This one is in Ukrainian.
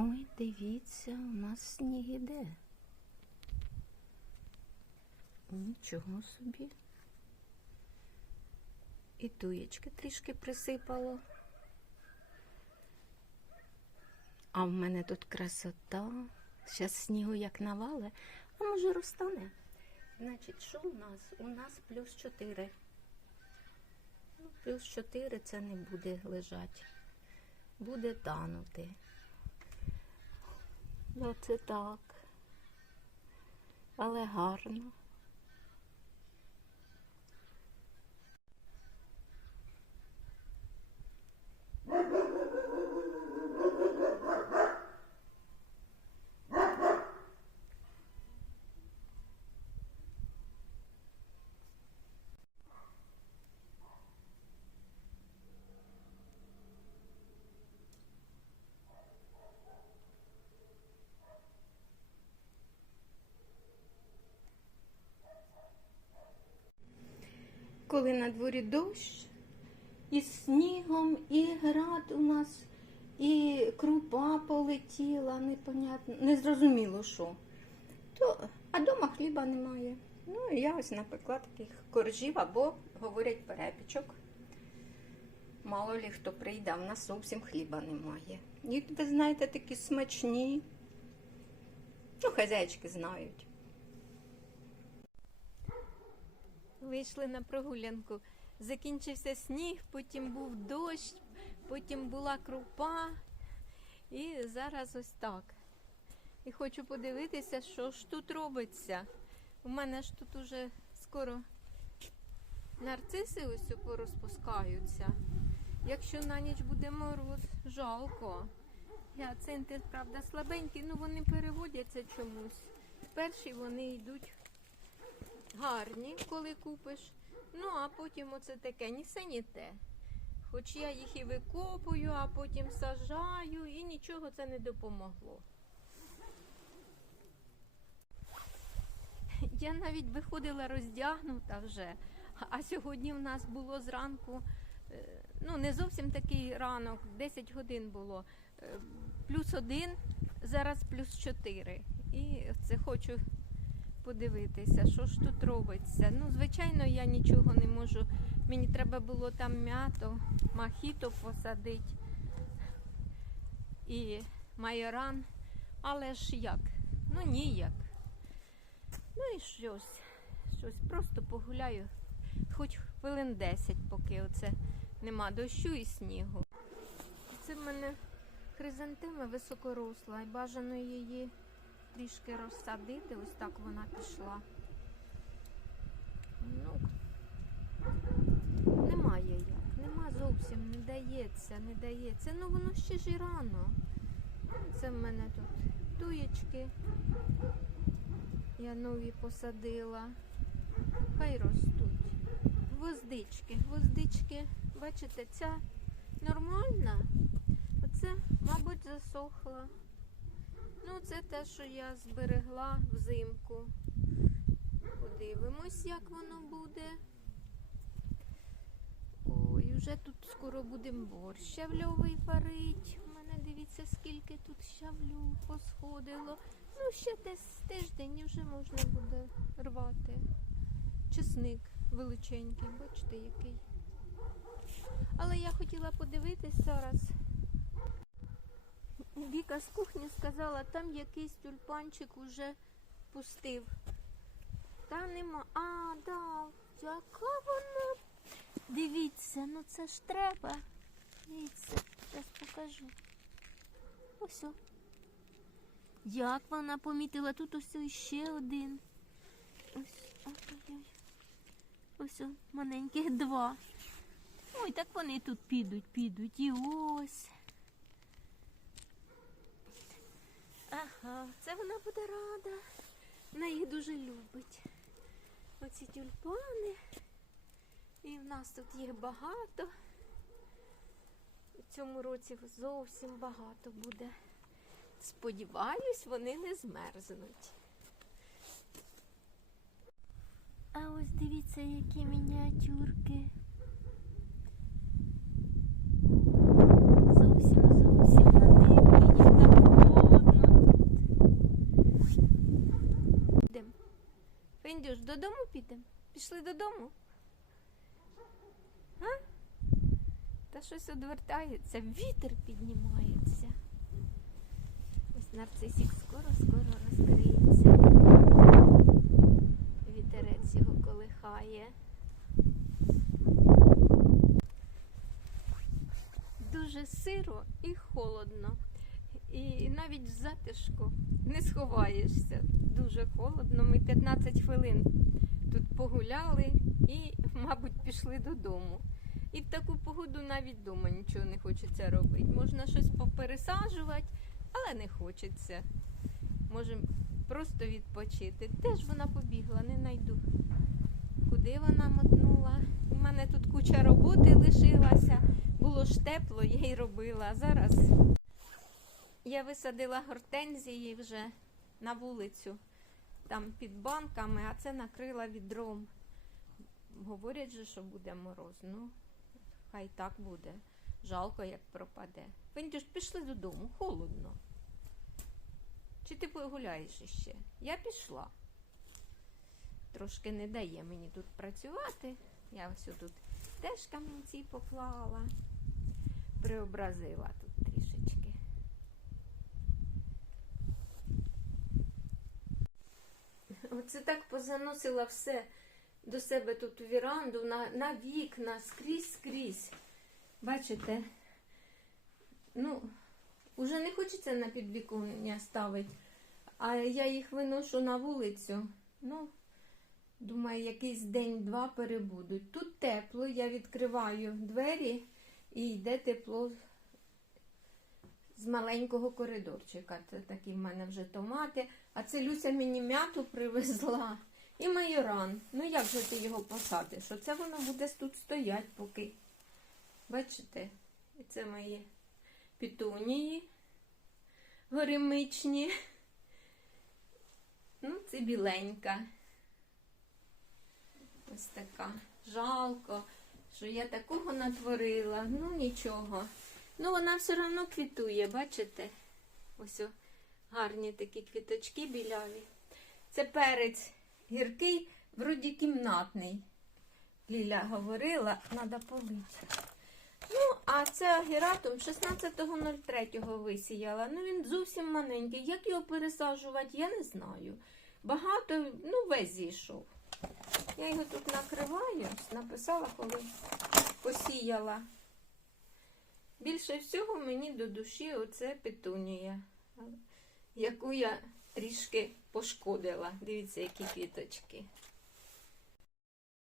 Ой, дивіться, у нас сніг іде. Нічого собі. І туєчки трішки присипало. А в мене тут красота. Зараз снігу як навале, а може розтане. Значить, що у нас? У нас плюс 4. Ну, плюс 4 це не буде лежати. Буде танути. Оце так. Але гарно. Коли на дворі дощ, і снігом, і град у нас, і крупа полетіла, непонятно, незрозуміло що. То, а дома хліба немає. Ну, я ось напекла таких коржів або, говорять, перепічок. Мало лі хто прийде, в нас зовсім хліба немає. І ви знаєте, такі смачні. Ну, хазяйчики знають. Вийшли на прогулянку. Закінчився сніг, потім був дощ, потім була крупа. І зараз ось так. І хочу подивитися, що ж тут робиться. У мене ж тут уже скоро нарциси ось порозпускаються. Якщо на ніч буде мороз, жалко. Гіацинти, правда, слабенькі, ну вони переводяться чомусь. Перші вони йдуть гарні, коли купиш. Ну, а потім оце таке, ні се, ні те. Хоч я їх і викопую, а потім сажаю, і нічого це не допомогло. Я навіть виходила роздягнута вже, а сьогодні в нас було зранку, е, ну не зовсім такий ранок, 10 годин було, е, плюс один, зараз плюс 4. І це хочу подивитися, що ж тут робиться. Ну, звичайно, я нічого не можу. Мені треба було там м'ято, махіто посадити і майоран. Але ж як? Ну ніяк. Ну і щось. Щось просто погуляю. Хоч хвилин 10, поки оце нема дощу і снігу. Це в мене хризантема високоросла і бажано її трішки розсадити, ось так вона пішла. Ну, немає як, нема зовсім, не дається, не дається. Ну воно ще ж і рано. Це в мене тут туєчки. Я нові посадила. Хай ростуть. Гвоздички, гвоздички, бачите, ця нормальна. Оце, мабуть, засохла. Ну, це те, що я зберегла взимку. Подивимось, як воно буде. Ой, вже тут скоро будемо борщ щавльовий варить. У мене дивіться, скільки тут щавлю посходило. Ну, ще десь тиждень вже можна буде рвати. Чесник величенький, бачите, який. Але я хотіла подивитись зараз. Віка з кухні сказала, там якийсь тюльпанчик уже пустив. Та нема. А, да, яка вона. Дивіться, ну це ж треба. Дивіться, зараз покажу. Ось. Як вона помітила, тут ось ще один. Ось. Ось маленьких два. Ой, так вони тут підуть, підуть. І ось. Ага, це вона буде рада. Вона їх дуже любить. Оці тюльпани. І в нас тут їх багато. У цьому році зовсім багато буде. Сподіваюсь, вони не змерзнуть. А ось дивіться, які мініатюрки. Зовсім зовсім маленькі, їх так Фендюш, додому підемо? Пішли додому? А? Та щось одвертається, вітер піднімається. Ось нарцисик скоро-скоро розкриється. Вітерець його колихає. Дуже сиро і. І навіть в затишку не сховаєшся. Дуже холодно. Ми 15 хвилин тут погуляли і, мабуть, пішли додому. І в таку погоду навіть вдома нічого не хочеться робити. Можна щось попересаджувати, але не хочеться. Можемо просто відпочити. Де ж вона побігла, не найду. Куди вона мотнула? У мене тут куча роботи лишилася. Було ж тепло, я й робила. Зараз я висадила гортензії вже на вулицю, там під банками, а це накрила відром. Говорять же, що буде мороз. Ну, хай так буде. Жалко, як пропаде. Фендюш, пішли додому, холодно. Чи ти погуляєш іще? Я пішла. Трошки не дає мені тут працювати. Я ось тут теж камінці поклала, преобразила тут Оце так позаносила все до себе тут у віранду, на, на вікна, скрізь скрізь. Бачите? Ну, уже не хочеться на підвіконня ставити, а я їх виношу на вулицю. Ну, думаю, якийсь день-два перебудуть. Тут тепло, я відкриваю двері і йде тепло з маленького коридорчика. Це такі в мене вже томати. А це Люся мені м'яту привезла. І майоран. Ну як же ти його посадиш? Оце воно буде тут стоять поки. Бачите? І це мої пітунії горемичні. Ну, це біленька. Ось така. Жалко, що я такого натворила. Ну нічого. Ну, вона все одно квітує, бачите? Ось гарні такі квіточки біляві. Це перець гіркий, вроді кімнатний. Ліля говорила, треба полити. Ну, а це агератум 16.03 висіяла. Ну, він зовсім маленький. Як його пересаджувати, я не знаю. Багато, ну, весь зійшов. Я його тут накриваю, написала, коли посіяла. Більше всього мені до душі оце петунія, яку я трішки пошкодила. Дивіться, які квіточки.